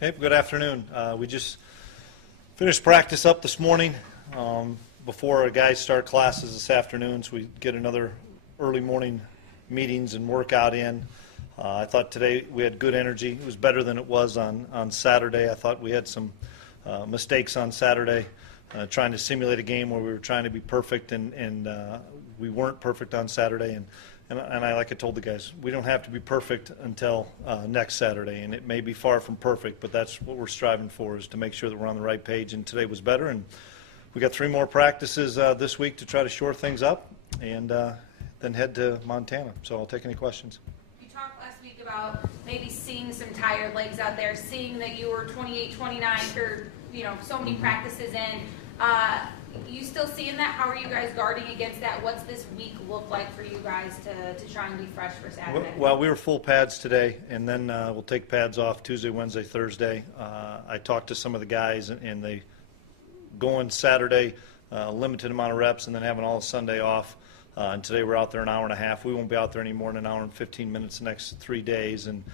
Hey, good afternoon. We just finished practice up this morning before our guys start classes this afternoon, so we get another early morning meetings and workout in. I thought today we had good energy. It was better than it was on Saturday. I thought we had some mistakes on Saturday trying to simulate a game where we were trying to be perfect, and we weren't perfect on Saturday. And like I told the guys, we don't have to be perfect until next Saturday, and it may be far from perfect, but that's what we're striving for, is to make sure that we're on the right page. And today was better, and we got 3 more practices this week to try to shore things up, and then head to Montana. So I'll take any questions. You talked last week about maybe seeing some tired legs out there, seeing that you were 28, 29 for so many practices in. You still seeing that? How are you guys guarding against that? What's this week look like for you guys to try and be fresh for Saturday? Well, we were full pads today, and then we'll take pads off Tuesday, Wednesday, Thursday. I talked to some of the guys, and they go on Saturday, limited amount of reps, and then having all Sunday off. And today we're out there an hour and a half. We won't be out there any more than an hour and 15 minutes the next 3 days. And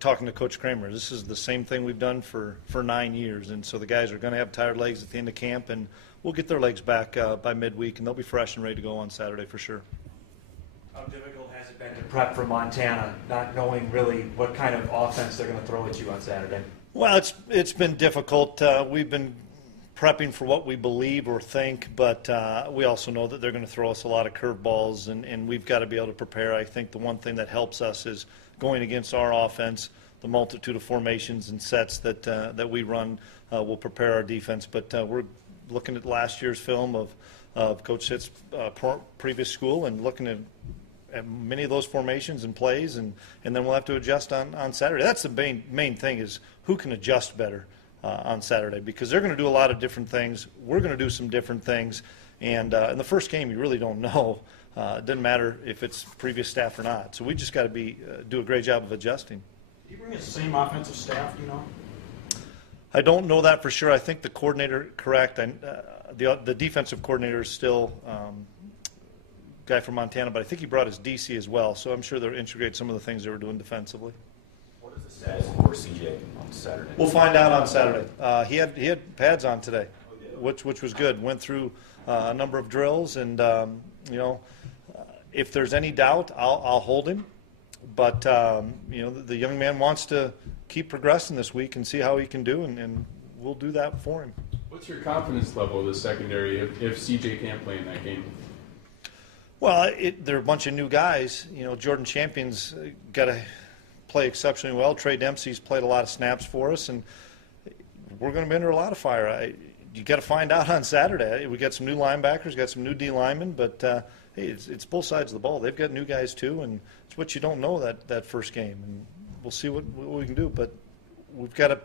talking to Coach Kleiman, this is the same thing we've done for 9 years. And so the guys are going to have tired legs at the end of camp, and we'll get their legs back by midweek, and they'll be fresh and ready to go on Saturday for sure. How difficult has it been to prep for Montana, not knowing really what kind of offense they're going to throw at you on Saturday? Well, it's been difficult. We've been prepping for what we believe or think, but we also know that they're going to throw us a lot of curveballs, and we've got to be able to prepare. I think the one thing that helps us is going against our offense, the multitude of formations and sets that we run will prepare our defense. But we're looking at last year's film of Coach Sitt's previous school and looking at many of those formations and plays, and then we'll have to adjust on Saturday. That's the main thing, is who can adjust better on Saturday, because they're going to do a lot of different things. We're going to do some different things, and in the first game you really don't know. It doesn't matter if it's previous staff or not. So we just got to do a great job of adjusting. Do you bring the same offensive staff, I don't know that for sure. I think the coordinator, correct. The defensive coordinator is still a guy from Montana, but I think he brought his DC as well. So I'm sure they'll integrate some of the things they were doing defensively. What is the status for CJ on Saturday? We'll find out on Saturday. He had pads on today, which was good. Went through a number of drills, and if there's any doubt, I'll hold him. But the young man wants to keep progressing this week and see how he can do, and we'll do that for him. What's your confidence level of the secondary if CJ can't play in that game? Well, they're a bunch of new guys. Jordan Champion's got to play exceptionally well. Trey Dempsey's played a lot of snaps for us, and we're going to be under a lot of fire. You got to find out on Saturday. We got some new linebackers, got some new D linemen, but hey, it's both sides of the ball. They've got new guys too, and it's what you don't know that first game. And we'll see what we can do, but we've got to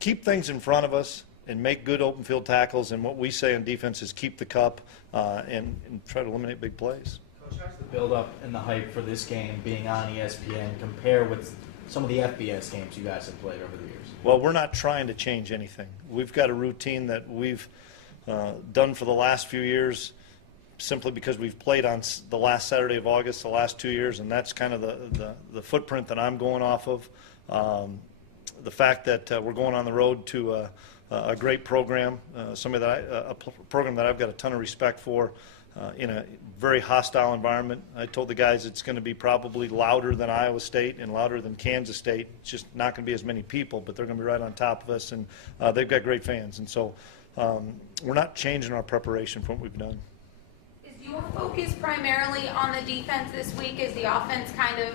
keep things in front of us and make good open field tackles. And what we say on defense is keep the cup and try to eliminate big plays. Coach, how's the build-up and the hype for this game being on ESPN compare with some of the FBS games you guys have played over the years? Well, we're not trying to change anything. We've got a routine that we've done for the last few years, simply because we've played on the last Saturday of August the last 2 years, and that's kind of the footprint that I'm going off of. The fact that we're going on the road to a great program, a program that I've got a ton of respect for, in a very hostile environment. I told the guys it's going to be probably louder than Iowa State and louder than Kansas State. It's just not going to be as many people, but they're going to be right on top of us, and they've got great fans. And so we're not changing our preparation from what we've done. Is your focus primarily on the defense this week? Is the offense kind of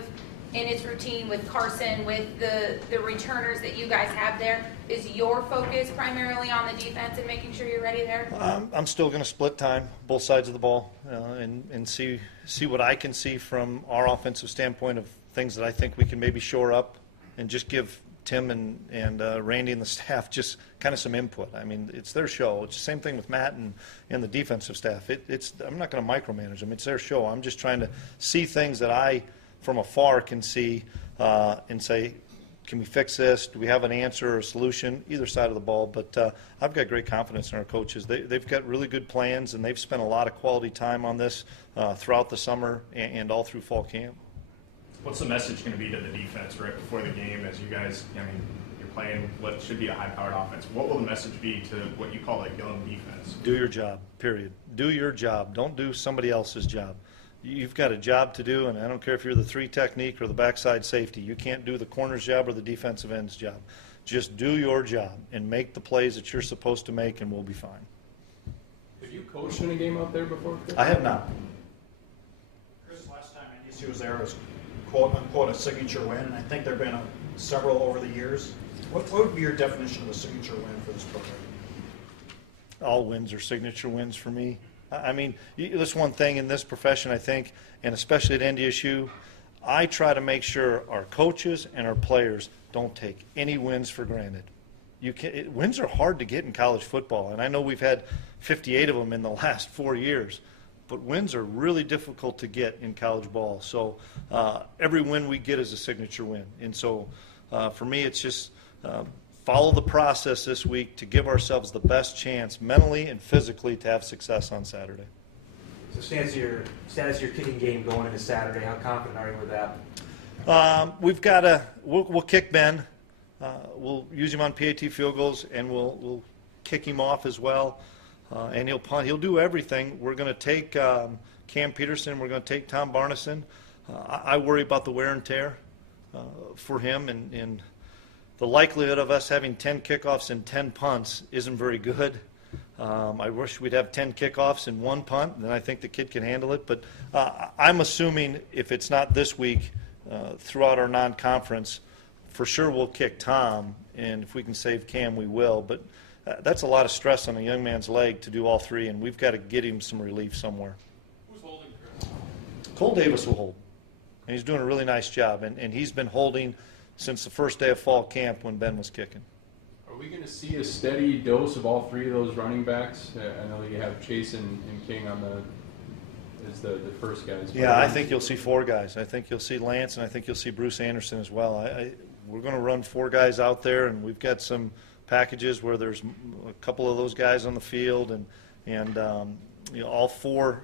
in its routine with Carson, with the returners that you guys have there? Is your focus primarily on the defense and making sure you're ready there? I'm still going to split time, both sides of the ball, and see what I can see from our offensive standpoint of things that I think we can maybe shore up, and just give Tim and Randy and the staff just kind of some input. I mean, it's their show. It's the same thing with Matt and the defensive staff. I'm not going to micromanage them. It's their show. I'm just trying to see things that I, from afar, can see and say, can we fix this? Do we have an answer or a solution? Either side of the ball. But I've got great confidence in our coaches. They've got really good plans, and they've spent a lot of quality time on this throughout the summer and all through fall camp. What's the message going to be to the defense right before the game as you guys, I mean, you're playing what should be a high-powered offense. What will the message be to what you call a young defense? Do your job, period. Do your job. Don't do somebody else's job. You've got a job to do, and I don't care if you're the 3 technique or the backside safety. You can't do the corner's job or the defensive end's job. Just do your job and make the plays that you're supposed to make, and we'll be fine. Have you coached in a game out there before, Chris? I have not. Chris, last time NDSU was there, it was quote-unquote a signature win, and I think there have been several over the years. What would be your definition of a signature win for this program? All wins are signature wins for me. I mean, that's one thing in this profession, I think, and especially at NDSU, I try to make sure our coaches and our players don't take any wins for granted. Wins are hard to get in college football, and I know we've had 58 of them in the last 4 years, but wins are really difficult to get in college ball. So every win we get is a signature win. And so for me, it's just follow the process this week to give ourselves the best chance mentally and physically to have success on Saturday. So status of your kicking game going into Saturday, how confident are you with that? We'll kick Ben. We'll use him on PAT field goals, and we'll kick him off as well. And he'll punt. He'll do everything. We're going to take Cam Peterson. We're going to take Tom Barneson. I worry about the wear and tear for him, and the likelihood of us having 10 kickoffs and 10 punts isn't very good. I wish we'd have 10 kickoffs and 1 punt, then I think the kid can handle it. But I'm assuming if it's not this week, throughout our non-conference, for sure we'll kick Tom, and if we can save Cam, we will. But that's a lot of stress on a young man's leg to do all 3, and we've got to get him some relief somewhere. Who's holding, Chris? Cole Davis will hold, and he's doing a really nice job, and he's been holding since the first day of fall camp when Ben was kicking. Are we going to see a steady dose of all 3 of those running backs? I know you have Chase and King on as the first guys. Yeah, I think you'll see 4 guys. I think you'll see Lance, and I think you'll see Bruce Anderson as well. We're going to run 4 guys out there, and we've got some packages where there's a couple of those guys on the field, and all 4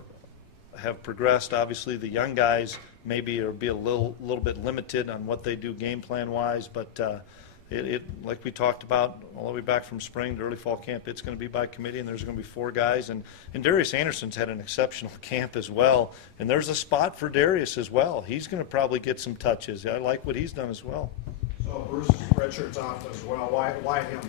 have progressed. Obviously, the young guys maybe will be a little bit limited on what they do game plan wise, but like we talked about all the way back from spring to early fall camp, it's going to be by committee, and there's going to be 4 guys, and Darius Anderson's had an exceptional camp as well, and there's a spot for Darius as well. He's going to probably get some touches. I like what he's done as well. So Bruce's red shirt's off as well. Why him?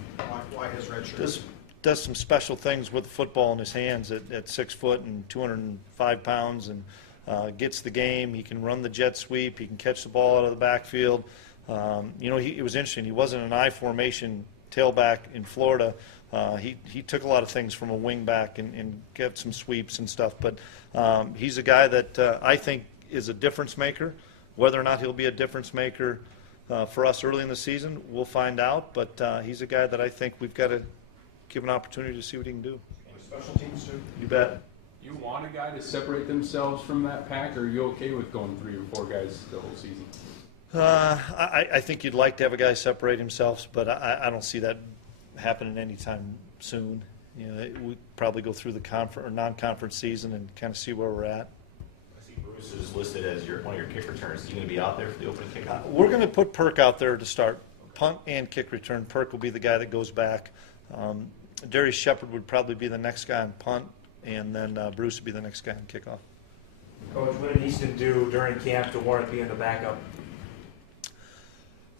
Why his red shirt? Does some special things with the football in his hands at 6 foot and 205 pounds, and gets the game. He can run the jet sweep. He can catch the ball out of the backfield. It was interesting. He wasn't an I formation tailback in Florida. He took a lot of things from a wing back and kept some sweeps and stuff. But he's a guy that I think is a difference maker. Whether or not he'll be a difference maker for us early in the season, we'll find out. But he's a guy that I think we've got to give an opportunity to see what he can do. Special teams too. You bet. You want a guy to separate themselves from that pack, or are you okay with going 3 or 4 guys the whole season? I think you'd like to have a guy separate himself, but I don't see that happening anytime soon. We probably go through the non-conference season and kind of see where we're at. I see Bruce is listed as one of your kick returns. Is he going to be out there for the opening kickoff? We're going to put Perk out there to start punt and kick return. Perk will be the guy that goes back. Darius Shepard would probably be the next guy on punt, and then Bruce would be the next guy on kickoff. Coach, what did Easton do during camp to warrant being the backup?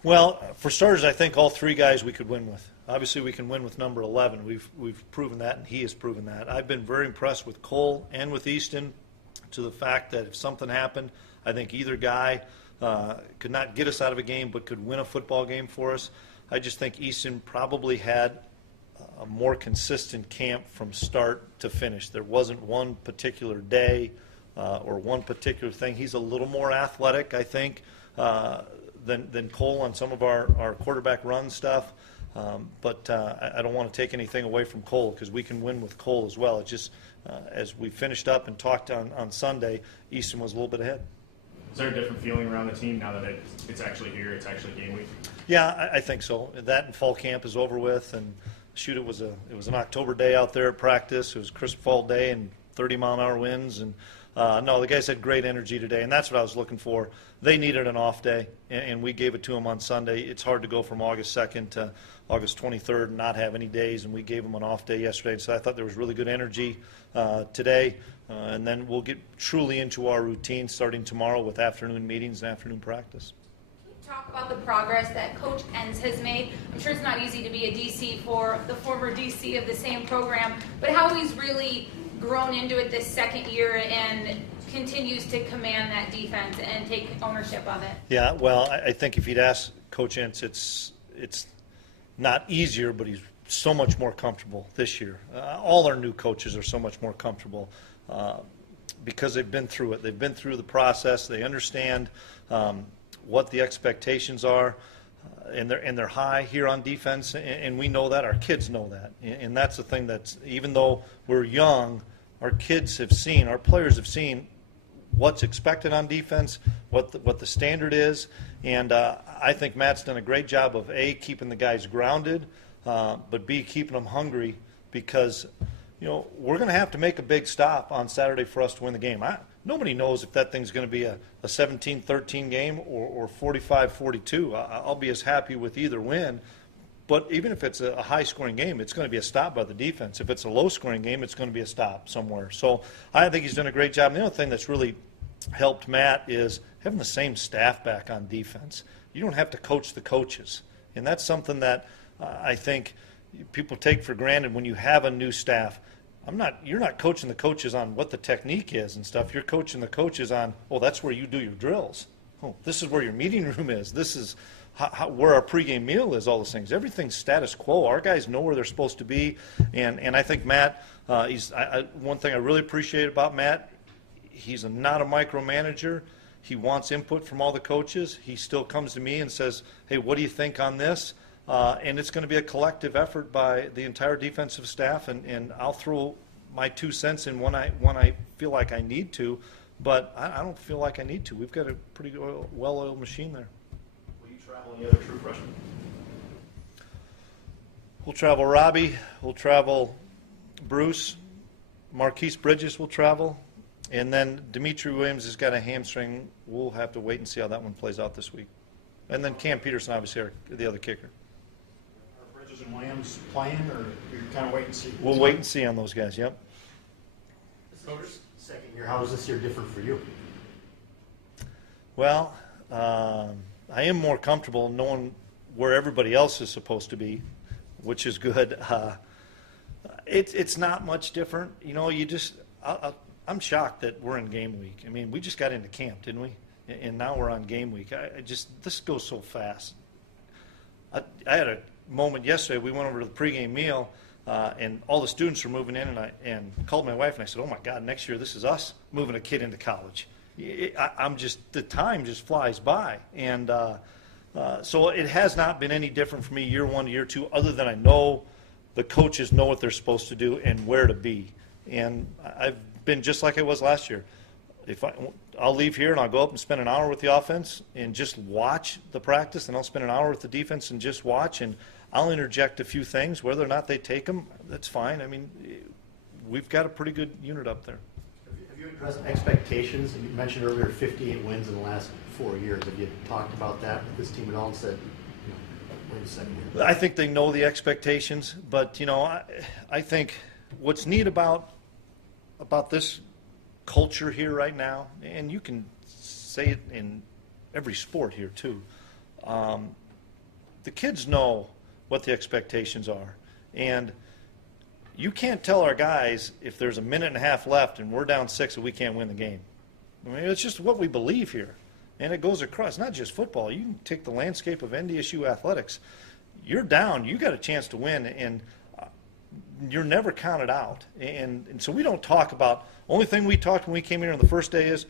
Well, for starters, I think all 3 guys we could win with. Obviously, we can win with number 11. We've proven that, and he has proven that. I've been very impressed with Cole and with Easton to the fact that if something happened, I think either guy could not get us out of a game but could win a football game for us. I just think Easton probably had a more consistent camp from start to finish. There wasn't one particular day or one particular thing. He's a little more athletic, I think, than Cole on some of our quarterback run stuff. But I don't want to take anything away from Cole because we can win with Cole as well. It's just as we finished up and talked on Sunday, Easton was a little bit ahead. Is there a different feeling around the team now that it's actually here, it's actually game week? Yeah, I think so. That and fall camp is over with, and shoot, it was an October day out there at practice. It was a crisp fall day and 30-mile-an-hour winds, and No, the guys had great energy today, and that's what I was looking for. They needed an off day, and we gave it to them on Sunday. It's hard to go from August 2nd to August 23rd and not have any days, and we gave them an off day yesterday. So I thought there was really good energy today, and then we'll get truly into our routine starting tomorrow with afternoon meetings and afternoon practice. Talk about the progress that Coach Enns has made. I'm sure it's not easy to be a DC for the former DC of the same program, but how he's really grown into it this second year and continues to command that defense and take ownership of it. Yeah, well, I think if you'd ask Coach Enns, it's not easier, but he's so much more comfortable this year. All our new coaches are so much more comfortable because they've been through it. They've been through the process. They understand what the expectations are, and they're high here on defense, and we know that. Our kids know that, and that's the thing that's, even though we're young, our kids have seen, our players have seen what's expected on defense, what the standard is, and I think Matt's done a great job of A, keeping the guys grounded, but B, keeping them hungry, because we're going to have to make a big stop on Saturday for us to win the game. Nobody knows if that thing's going to be a 17-13 game or 45-42. I'll be as happy with either win. But even if it's a high-scoring game, it's going to be a stop by the defense. If it's a low-scoring game, it's going to be a stop somewhere. So I think he's done a great job. And the other thing that's really helped Matt is having the same staff back on defense. You don't have to coach the coaches. And that's something that I think people take for granted when you have a new staff. You're not coaching the coaches on what the technique is and stuff. You're coaching the coaches on, that's where you do your drills. Oh, this is where your meeting room is. This is where our pregame meal is, all those things. Everything's status quo. Our guys know where they're supposed to be. And I think Matt, one thing I really appreciate about Matt, he's not a micromanager. He wants input from all the coaches. He still comes to me and says, hey, what do you think on this? And it's going to be a collective effort by the entire defensive staff, and I'll throw my 2 cents in when I feel like I need to, but I don't feel like I need to. We've got a pretty well-oiled machine there. Will you travel any other true freshmen? We'll travel Robbie. We'll travel Bruce. Marquise Bridges will travel. And then Dimitri Williams has got a hamstring. We'll have to wait and see how that one plays out this week. And then Cam Peterson, obviously, the other kicker. Bridges and Williams playing, or you kind of wait and see? We'll wait and see on those guys, yep. Second year, how is this year different for you? Well, I am more comfortable knowing where everybody else is supposed to be, which is good. It's not much different. I'm shocked that we're in game week. I mean, we just got into camp, didn't we? And now we're on game week. This goes so fast. I had a moment yesterday. We went over to the pregame meal, and all the students were moving in, and called my wife, and I said, "Oh my God, next year this is us moving a kid into college." The time just flies by, and so it has not been any different for me year one to year two, other than I know the coaches know what they're supposed to do and where to be, and I've been just like I was last year. I'll leave here and I'll go up and spend an hour with the offense and just watch the practice, and I'll spend an hour with the defense and just watch, and I'll interject a few things. Whether or not they take them, that's fine. I mean, we've got a pretty good unit up there. Have you addressed expectations? You mentioned earlier 58 wins in the last 4 years. Have you talked about that with this team at all and said, wait a second here? I think they know the expectations, but, I think what's neat about this culture here right now, and you can say it in every sport here too, the kids know what the expectations are, and you can't tell our guys if there's a minute and a half left and we're down 6 that we can't win the game. I mean, it's just what we believe here, and it goes across not just football. You can take the landscape of NDSU athletics. You're down, you got a chance to win, and you're never counted out. And so we don't talk about, only thing we talked when we came here on the first day is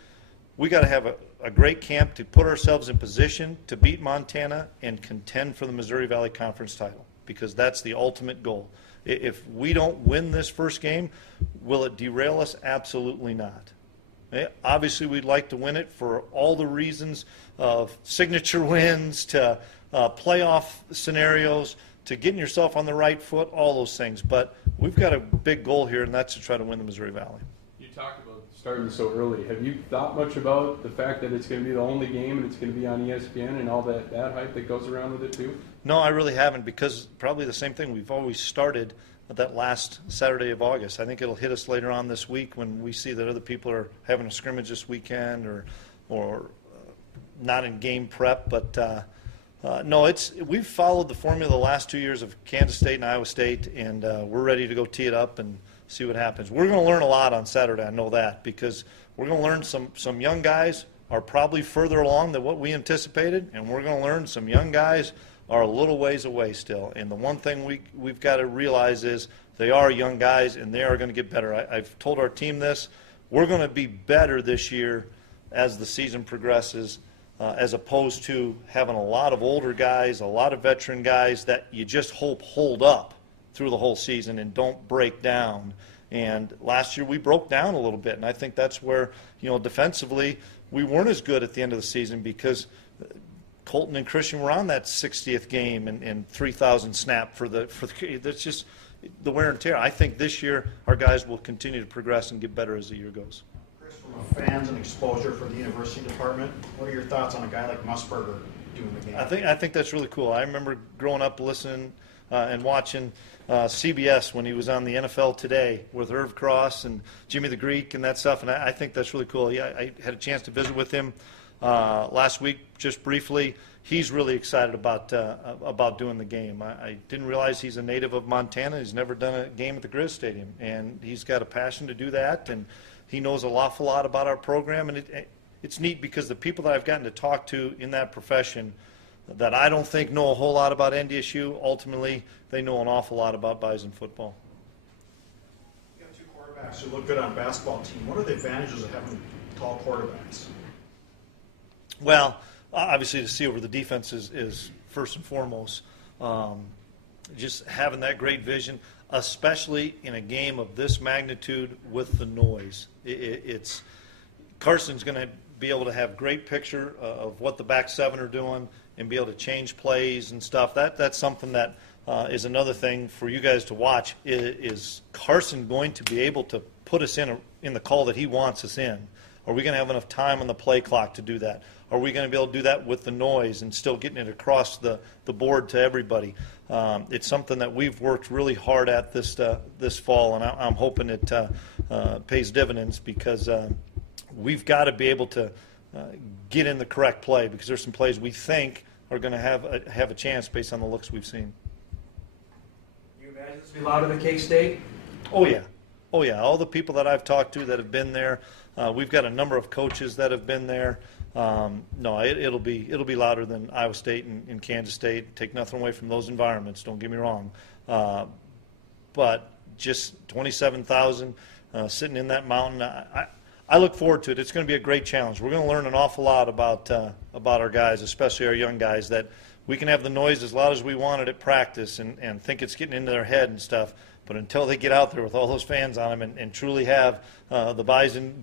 we got to have a great camp to put ourselves in position to beat Montana and contend for the Missouri Valley Conference title, because that's the ultimate goal. If we don't win this first game, will it derail us? Absolutely not. Obviously, we'd like to win it for all the reasons of signature wins to playoff scenarios, to getting yourself on the right foot, all those things. But we've got a big goal here, and that's to try to win the Missouri Valley. You talked about starting so early. Have you thought much about the fact that it's going to be the only game and it's going to be on ESPN and all that hype that goes around with it too? No, I really haven't, because probably the same thing. We've always started at that last Saturday of August. I think it'll hit us later on this week when we see that other people are having a scrimmage this weekend or not in game prep. But no, we've followed the formula the last 2 years of Kansas State and Iowa State, and we're ready to go tee it up and see what happens. We're going to learn a lot on Saturday, I know that, because we're going to learn some young guys are probably further along than what we anticipated, and we're going to learn some young guys are a little ways away still. And the one thing we've got to realize is they are young guys, and they are going to get better. I've told our team this. We're going to be better this year as the season progresses, as opposed to having a lot of older guys, a lot of veteran guys that you just hope hold up through the whole season and don't break down. And last year we broke down a little bit, and I think that's where, defensively we weren't as good at the end of the season, because Colton and Christian were on that 60th game and 3,000 snap for that's just the wear and tear. I think this year our guys will continue to progress and get better as the year goes. Chris, from a fans and exposure for the university department, what are your thoughts on a guy like Musburger doing the game? I think that's really cool. I remember growing up listening and watching CBS when he was on the NFL Today with Irv Cross and Jimmy the Greek and that stuff, and I think that's really cool. Yeah, I had a chance to visit with him last week, just briefly. He's really excited about doing the game. I didn't realize he's a native of Montana. He's never done a game at the Grizz Stadium, and he's got a passion to do that, and he knows an awful lot about our program. And it's neat, because the people that I've gotten to talk to in that profession that I don't think know a whole lot about NDSU, ultimately they know an awful lot about Bison football. You got two quarterbacks who look good on a basketball team. What are the advantages of having tall quarterbacks? Well, obviously to see over the defense is first and foremost. Just having that great vision, especially in a game of this magnitude with the noise. Carson's going to be able to have great picture of what the back seven are doing and be able to change plays and stuff. That's something that is another thing for you guys to watch. Is Carson going to be able to put us in the call that he wants us in? Are we going to have enough time on the play clock to do that? Are we going to be able to do that with the noise and still getting it across the board to everybody? It's something that we've worked really hard at this fall, and I'm hoping it pays dividends, because we've got to be able to get in the correct play, because there's some plays we think are going to have a chance based on the looks we've seen. You imagine this will be louder than K-State? Oh yeah. All the people that I've talked to that have been there, we've got a number of coaches that have been there. No, it'll be louder than Iowa State and Kansas State. Take nothing away from those environments. Don't get me wrong, but just 27,000 sitting in that mountain. I look forward to it. It's going to be a great challenge. We're going to learn an awful lot about our guys, especially our young guys, that we can have the noise as loud as we want it at practice and think it's getting into their head and stuff, but until they get out there with all those fans on them and truly have the Bison gear